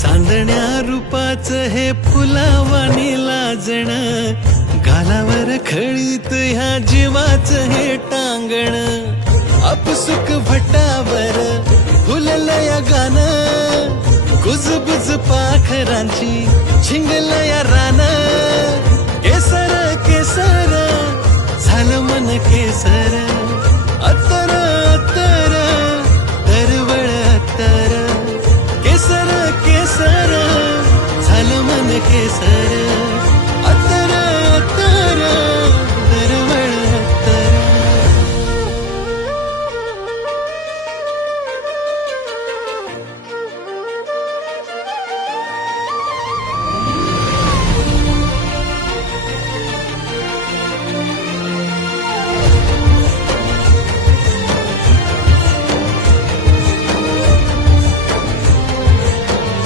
चांदण्या रूपाचं हे फुलावानी लाजण, गालावर खळीत ह्या जीवाचं हे टांगण. आपसुक भटावर फुललं या गाणं, कुजबुज पाखरांची झिंगलं या रानं. केसर केसर झालं मन केसर, अत्तर अत्तर तरवळ अत्तर. केसर केसर झालं मन केसर.